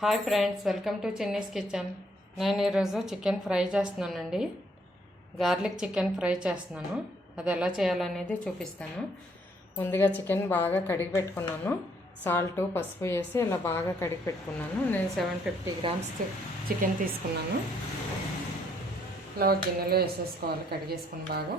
Hi friends, welcome to Chinni's kitchen. నేను ఈరోజు chicken fry చేస్తున్నానండి. గార్లిక్ చికెన్ ఫ్రై చేస్తున్నాను. అది ఎలా చేయాలనేది చూపిస్తాను. ముందుగా చికెన్ బాగా కడిగి పెట్టుకున్నాను. సాల్ట్, పసుపు వేసి ఇలా బాగా కడిగి పెట్టుకున్నాను. నేను 750 గ్రామ్స్ చికెన్ తీసుకున్నాను. ఇలా ఒక గిన్నెలో వేసేసుకోవాలి కడిగేసుకుని బాగా.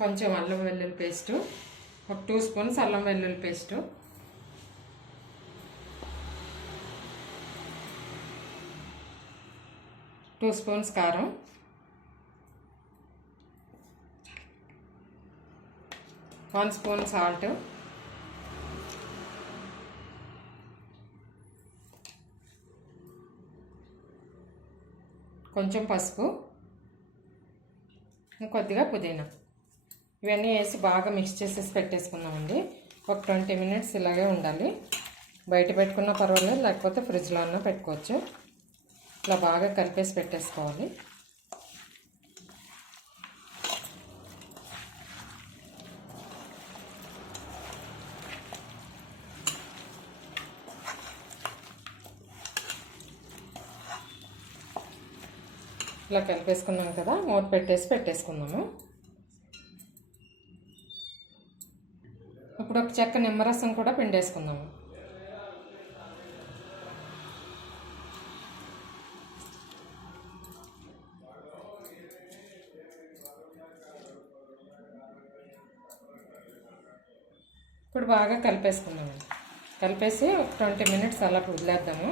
కొంచెం అల్లం వెల్లుల్లి పేస్టు, ఒక 2 స్పూన్స్ అల్లం వెల్లుల్లి పేస్టు, టూ స్పూన్స్ కారం, 1 స్పూన్ సాల్ట్, కొంచెం పసుపు, కొద్దిగా పుదీనా. ఇవన్నీ వేసి బాగా మిక్స్ చేసేసి పెట్టేసుకున్నామండి. ఒక 20 మినిట్స్ ఇలాగే ఉండాలి. బయట పెట్టుకున్న పర్వాలేదు, లేకపోతే ఫ్రిడ్జ్లో అన్నా పెట్టుకోవచ్చు. ఇట్లా బాగా కలిపేసి పెట్టేసుకోవాలి. ఇలా కలిపేసుకున్నాం కదా, మూత పెట్టేసుకుందాము. ఇప్పుడు ఒక చెక్క నిమ్మరసం కూడా పిండేసుకుందాము. ఇప్పుడు బాగా కలిపేసుకుందాము. కలిపేసి ఒక 20 మినిట్స్ అలా వదిలేద్దాము.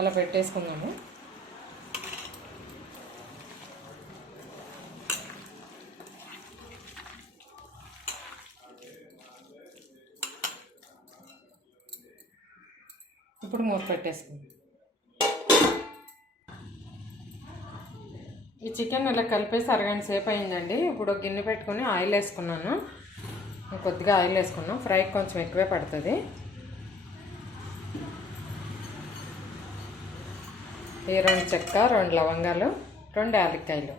అలా పెట్టేసుకుందాము. ఇప్పుడు మూత పెట్టేసుకుందాం. ఈ చికెన్ ఇలా కలిపేసి అరగంట సేపు అయిందండి. ఇప్పుడు గిన్నె పెట్టుకొని ఆయిల్ వేసుకున్నాను. కొద్దిగా ఆయిల్ వేసుకున్నాం. ఫ్రైకి కొంచెం ఎక్కువే పడుతుంది. ఈ 2 చెక్క, 2 లవంగాలు, 2 యాలక్కాయలు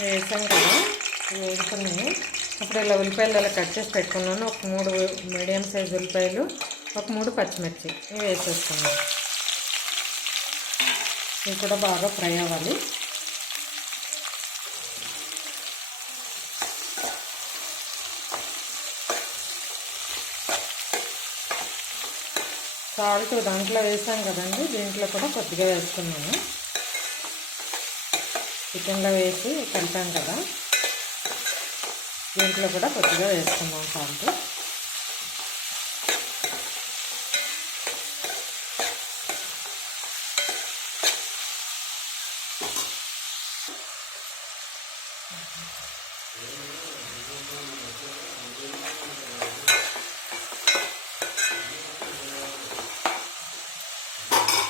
వేసాం కదా, వేసుకున్నాను. ఇప్పుడు ఇలా ఉల్లిపాయలు ఇలా కట్ చేసి పెట్టుకున్నాను. ఒక 3 మీడియం సైజ్ ఉల్లిపాయలు, ఒక 3 పచ్చిమిర్చి ఇవి వేసేసుకున్నాను. ఇవి కూడా బాగా ఫ్రై అవ్వాలి. సాల్ట్ దాంట్లో వేసాం కదండి, దీంట్లో కూడా కొద్దిగా వేసుకున్నాను. చికెన్లో వేసి కలిపాం కదా, దీంట్లో కూడా కొద్దిగా వేసుకుందాం సాల్ట్.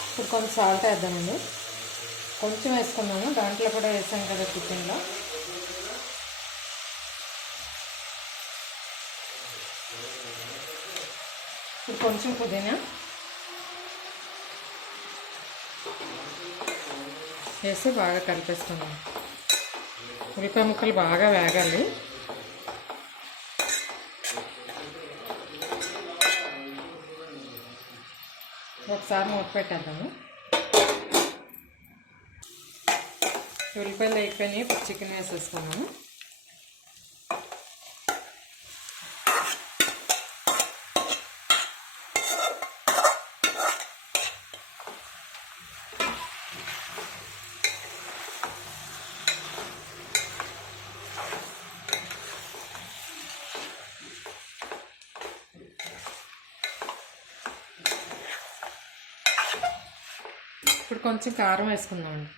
ఇప్పుడు కొంచెం సాల్ట్ వేద్దామండి. కొంచెం వేసుకున్నాము, దాంట్లో కూడా వేసాం కదా చికెన్లో. ఇప్పుడు కొంచెం పుదీనా వేసి బాగా కలిపేసుకున్నాం. ఉల్లిపాయ ముక్కలు బాగా వేగాలి. ఒకసారి మూత పెట్టేద్దాము. ఉల్లిపాయలు వేగిపోయినాయి. ఇప్పుడు చికెన్ వేసేసుకున్నాము. ఇప్పుడు కొంచెం కారం వేసుకుందామండి.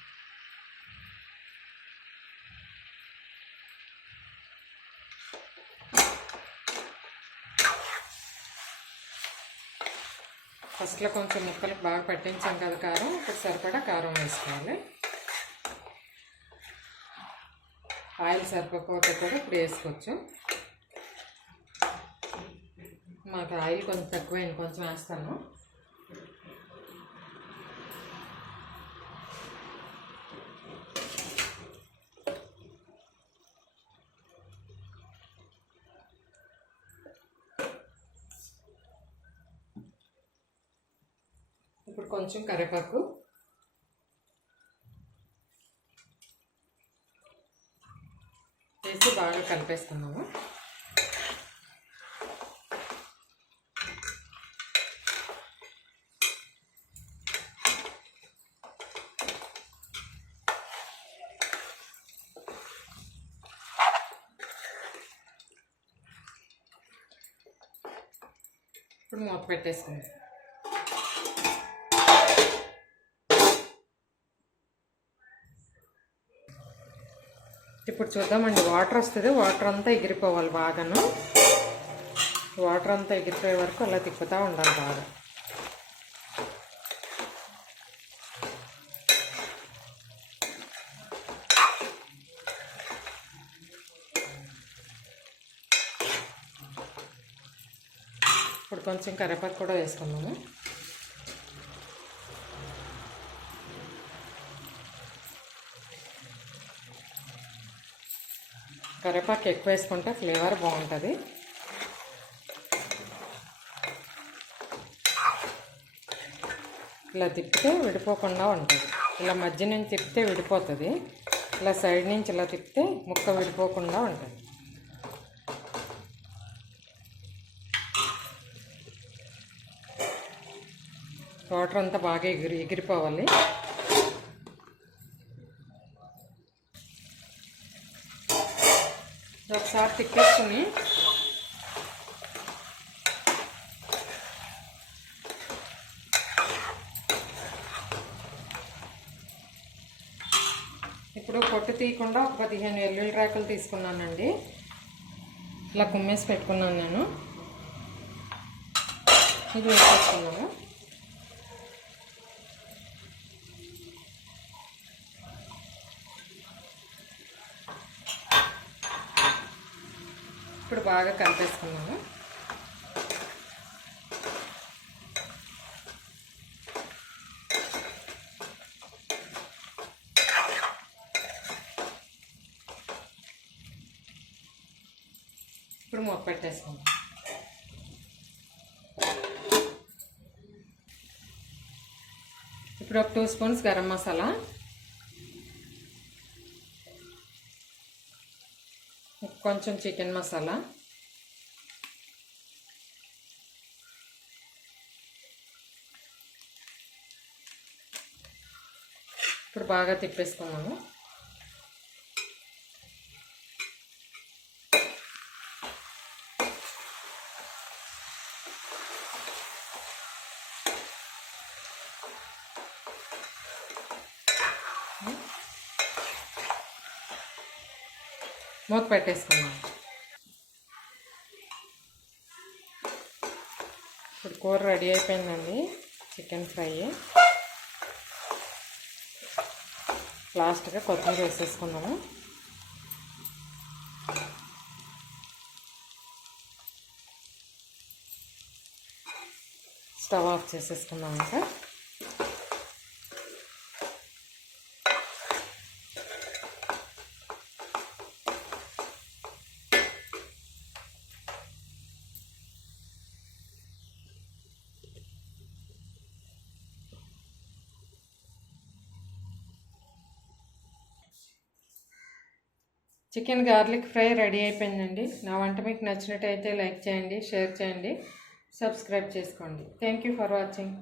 ఫస్ట్లో కొంచెం ముక్కలకు బాగా పట్టించాం కదా కారం, ఇప్పుడు సరిపడా కారం వేసుకోవాలి. ఆయిల్ సరిపోకపోతే కూడా ఇప్పుడు వేసుకోవచ్చు. మాకు ఆయిల్ కొంచెం తక్కువైంది, కొంచెం వేస్తాను. ఇప్పుడు కొంచెం కరివేపాకు వేసి బాగా కలిపేస్తున్నాము. ఇప్పుడు మూత పెట్టేసుకుందాం. ఇప్పుడు చూద్దామండి, వాటర్ వస్తుంది. వాటర్ అంతా ఎగిరిపోవాలి బాగాను. వాటర్ అంతా ఎగిరిపోయే వరకు అలా తిప్పుతూ ఉండాలి బాగా. ఇప్పుడు కొంచెం కరివేపాకు కూడా వేసుకున్నాము. కరివేపాకు ఎక్కువ వేసుకుంటే ఫ్లేవర్ బాగుంటుంది. ఇలా తిప్పితే విడిపోకుండా ఉంటుంది. ఇలా మధ్య నుంచి తిప్పితే విడిపోతుంది. ఇలా సైడ్ నుంచి ఇలా తిప్పితే ముక్క విడిపోకుండా ఉంటుంది. వాటర్ అంతా బాగా ఎగిరిపోవాలి. ఒకసారి తిప్పేసుకుని ఇప్పుడు పొట్టు తీయకుండా ఒక 15 వెల్లుల్లి రేకలు తీసుకున్నానండి. ఇలా కుమ్మేసి పెట్టుకున్నాను నేను. ఇది వేసేసుకున్నాను. ఇప్పుడు బాగా కలిపేసుకున్నాము. ఇప్పుడు మూత పెట్టేసుకుందాం. ఇప్పుడు ఒక 2 స్పూన్స్ గరం మసాలా, కొంచెం చికెన్ మసాలా, ఇప్పుడు బాగా తిప్పేసుకున్నాము. మూత పెట్టేసుకున్నాము. ఇప్పుడు కూర రెడీ అయిపోయిందండి, చికెన్ ఫ్రై. లాస్ట్గా కొత్తిమీర వేసేసుకున్నాము. స్టవ్ ఆఫ్ చేసేసుకున్నాము sir. Chicken garlic fry ready అయిపోయిందండి. నా వంట మీకు నచ్చినట్టయితే లైక్ చేయండి, షేర్ చేయండి, సబ్స్క్రైబ్ చేసుకోండి. Thank you for watching.